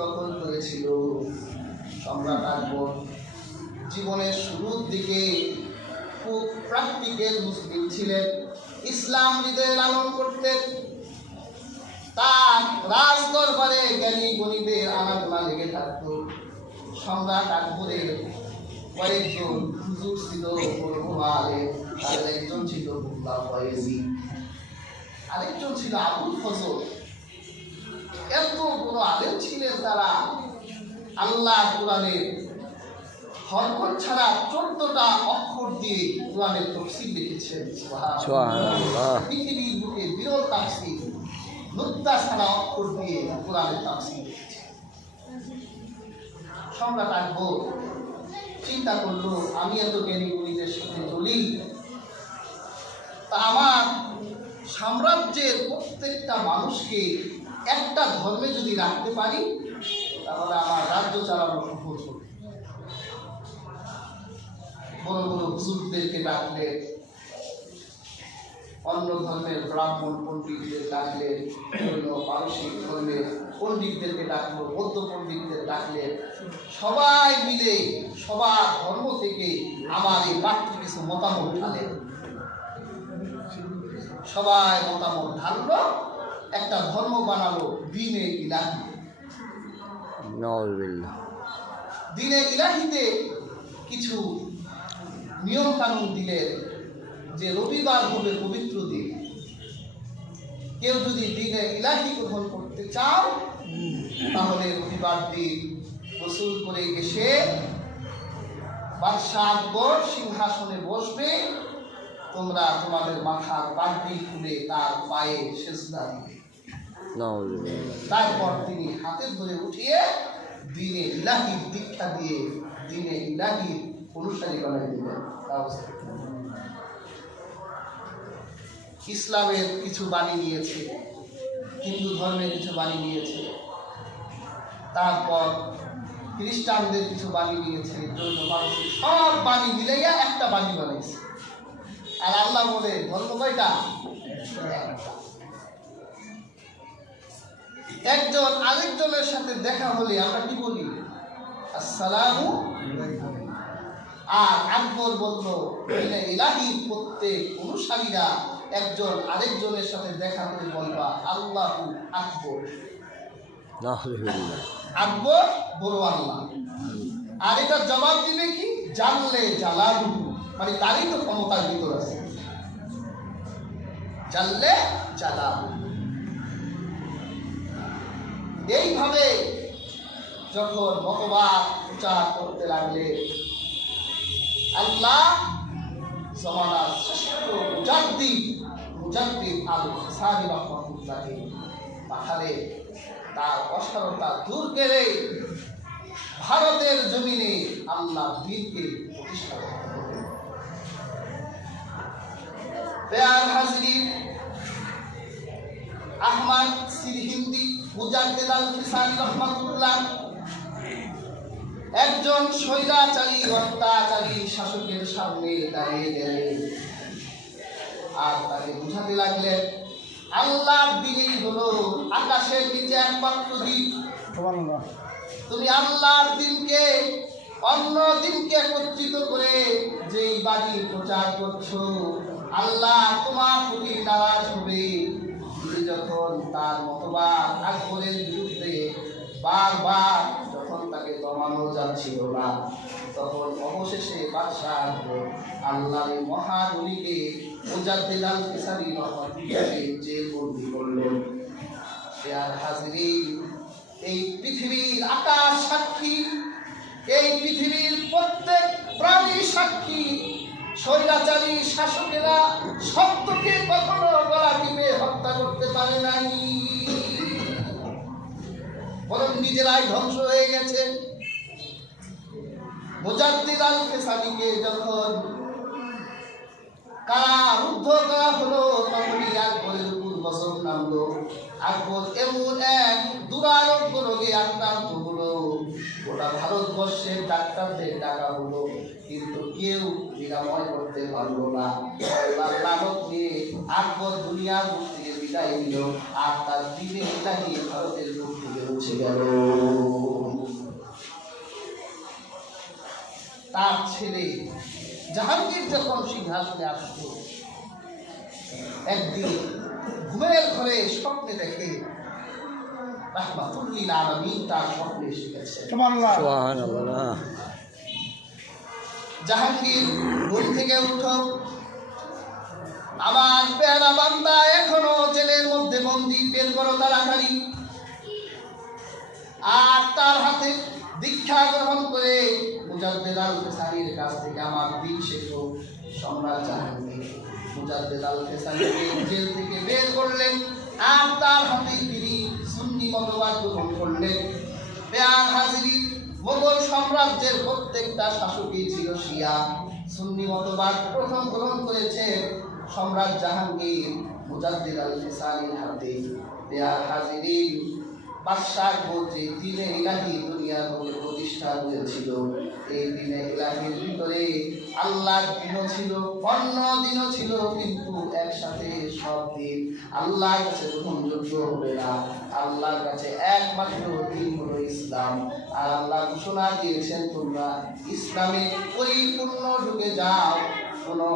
দখল করেছিল। সম্রাট আকবর জীবনের শুরুর দিকে খুব প্র্যাকটিক্যাল মুসলিম ছিলেন, ইসলাম হৃদয়ে লালন করতেন। তার রাজ দরবারে জ্ঞানী গণিতের আনাগোনা লেগে থাকত। সম্রাট আকবরের কয়েকজন হুজুর ছিল, তাদের একজন ছিল মোল্লা ফয়েজি, আরেকজন ছিল আবুল ফজল। এত বড় আলেম ছিলেন তারা। আল্লাহ কোরআনের হরকত ছাড়া 14টা অক্ষর দিয়ে কোরআনের তাফসীর লিখেছেন। সুবহানাল্লাহ। পৃথিবীর বুকে বিরল তাফসীর, নুক্তা ছাড়া অক্ষর দিয়ে কোরআনের তাফসীর লিখেছেন। সম্রাট আকবর চিন্তা করলো, আমি এত জ্ঞানী গুণীদের সাথে চলি, তা আমার সাম্রাজ্যের প্রত্যেকটা মানুষকে একটা ধর্মে যদি রাখতে পারি, তাহলে আমার রাজ্য চালানো সহজ হবে। বড় বড় হুজুরদেরকে ডাকলেন, অন্য ধর্মের ব্রাহ্মণ পণ্ডিতদের ডাকলেন, অন্য পারসিক ধর্মের পণ্ডিতদেরকে ডাকলো, বৌদ্ধ পণ্ডিতদের ডাকলেন। সবাই মিলে সবার ধর্ম থেকে আমার এই বাড়তি কিছু মতামত ঢালেন। সবাই মতামত ঢাললো, একটা ধর্ম বানালো দ্বীনে ইলাহি। দ্বীনে ইলাহিতে কিছু নিয়ম কানুন দিলেন যে রবিবার হবে পবিত্র দিন। কেউ যদি দ্বীনে ইলাহি গ্রহণ করতে চাও, তাহলে রবিবার দিন গোসল করে এসে বাদশাহ আকবর সিংহাসনে বসবে, তোমরা তোমাদের মাথার পাগড়ি খুলে তার পায়ে সেজদা দিবে। তারপর তিনি হাতে ধরে উঠিয়ে দ্বীনে ইলাহির দীক্ষা দিয়ে দ্বীনে ইলাহির অনুসারী বানাই দিলেন। ইসলামের কিছু বাণী নিয়েছে, হিন্দু ধর্মের কিছু বাণী নিয়েছে, তারপর খ্রিস্টানদের কিছু বাণী নিয়েছে, জৈন পারসিক সব বাণী মিলাইয়া একটা বাণী বানাইছে। আর আল্লাহ বলে ধর্ম কয়টা? একজন আরেকজনের সাথে দেখা হলে আমরা কি বলি? আসসালামু আলাইকুম। আর আকবর বলল, ইলাহির প্রত্যেক অনুসারীরা একজন আরেকজনের সাথে দেখা করে বলবা আল্লাহু আকবর। আকবর বড় আল্লাহ। আর এটা জবাব দিবে কি? জানলে জালালু, মানে তারই তো ক্ষমতার ভিতর আছে। জানলে জালালু। এইভাবে যখন মতবাদ প্রচার করতে লাগলে, আল্লাহ জমানার শ্রেষ্ঠ মুজাদ্দিদ আল হাসানি রাহমাতুল্লাহি পাঠালে। তার অসারতা দূর করে ভারতের জমিনে আল্লাহ দ্বীনকে প্রতিষ্ঠা করতে হবে। বেয়ার হাজরিন, আহমদ সিরহিন্দি মুজাদ্দিদ আল হাসানি রাহমাতুল্লাহ একজন স্বৈরাচারী অত্যাচারী শাসকের সামনে দাঁড়িয়ে গেলেন আর তাকে বুঝাতে লাগলেন, আল্লাহর দ্বীনই হলো আকাশের নিচে একমাত্র দ্বীন। তুমি আল্লাহর দ্বীনকে অন্য দ্বীনকে একত্রিত করে যেই বাণী প্রচার করছো, আল্লাহ তোমার প্রতি নারাজ হবে। তুমি যখন তার মতবাদ আকবরের বিরুদ্ধে বারবার যখন তাকে দমানো যাচ্ছিল না, তখন অবশেষে বাদশাহ আকবর আল্লাহর মহানবীকে মুজাদ্দিদ আল হাসানি রাহমাতুল্লাহি জেলবন্দি করলেন। বেয়ার হাজরিন, এই পৃথিবীর আকাশ সাক্ষী, এই পৃথিবীর প্রত্যেক প্রাণী সাক্ষী, স্বৈরাচারী শাসকেরা সত্যকে কখনো গলা টিপে হত্যা করতে পারে নাই, বরং নিজেরাই ধ্বংস হয়ে গেছে। মুজাদ্দিদ আল হাসানিকে যখন কারারুদ্ধ করা হলো, তখনই আকবরের উপর গজব নামলো। আকবর এমন এক দুরারোগ্য রোগে আক্রান্ত হলো, গোটা ভারতবর্ষের ডাক্তারদের ডাকা হলো, কিন্তু কেউ নিরাময় করতে পারলো না। লালক নিয়ে আকবর দুনিয়ার মুখ থেকে বিদায় নিল, আর তার দ্বীনে ইলাহি ভারতের মুখ থেকে মুছে গেল। তার ছেলে জাহাঙ্গীর যখন সিংহাসনে আসতো, একদিন ঘুমের ঘরে স্বপ্নে দেখে রাহমাতুল লিল আলামিন তার স্বপ্নে এসে গেছে। সুবহানাল্লাহ। জাহাঙ্গীর ঘুম থেকে উঠো, আমার পেয়ারা বান্দা এখনো জেলের মধ্যে বন্দী, বের করো তাড়াতাড়ি। আর তার হাতে দীক্ষা গ্রহণ করে মুজাদ্দেদ আল ফেসানির কাছ থেকে আমার দিন শেখো। সম্রাট জাহাঙ্গীর মুজাদ্দেদ আল ফেসানিকে জেল থেকে বের করলেন, আর তার হাতে তিনি সুন্নি মতবাদ গ্রহণ করলেন। বেয়ার হাজির, মোগল সাম্রাজ্যের প্রত্যেকটা শাসকই ছিল শিয়া, সুন্নি মতবাদ প্রথম গ্রহণ করেছে সম্রাট জাহাঙ্গীর মুজাদ্দেদ আল ফেসানির হাতে। বেয়ার হাজির, বাদশাহ বলছে দিনে ইলাহি দুনিয়ার মধ্যে প্রতিষ্ঠা হয়েছিল। এই দিনে ইলাহির ভিতরে আল্লাহর দিনও ছিল, অন্য দিনও ছিল, কিন্তু একসাথে সব দিন আল্লাহর কাছে গ্রহণযোগ্য হবে না। আল্লাহর কাছে একমাত্র দিন হলো ইসলাম। আর আল্লাহ ঘোষণা দিয়েছেন, তোমরা ইসলামে পরিপূর্ণ ঢুকে যাও। কোনো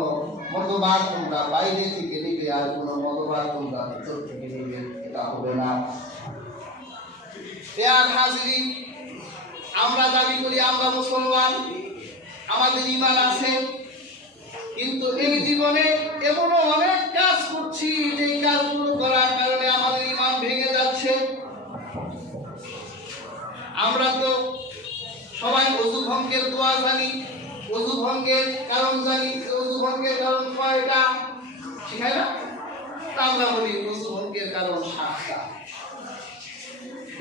মতবাদ তোমরা বাইরে থেকে নেবে, আর কোনো মতবাদ তোমরা ভিতর থেকে নেবে, এটা হবে না। বেয়ার হাজিরিন, আমরা দাবি করি আমরা মুসলমান, আমাদের ঈমান আছে, কিন্তু এই জীবনে এমনও অনেক কাজ করছি যে কাজগুলো করার কারণে আমাদের ঈমান ভেঙে যাচ্ছে। আমরা তো সবাই ওযু ভঙ্গের দোয়া জানি, ওযু ভঙ্গের কারণ জানি। ওযু ভঙ্গের কারণ কয়টা শিখায় না? আমরা বলি ওযু ভঙ্গের কারণ 7টা।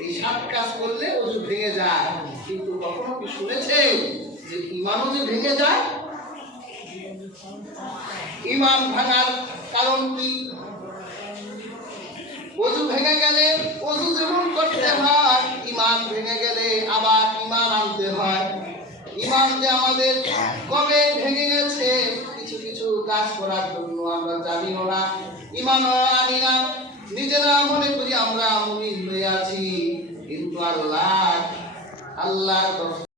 এই 7 কাজ করলে ওযু ভেঙে যায়, কিন্তু কখনো কি শুনেছে যে ঈমানও যে ভেঙে যায়? ঈমান ভাঙার কারণ কি? ওযু ভেঙে গেলে ওযু যেমন করতে হয়, ঈমান ভেঙে গেলে আবার ঈমান আনতে হয়। ঈমান যে আমাদের কবে ভেঙে গেছে, কিছু কিছু কাজ করার জন্য আমরা জানিও না, ঈমানও আনি না, নিজেরা মনে করি আমরা মুমিন হয়ে আছি, কিন্তু আল্লাহ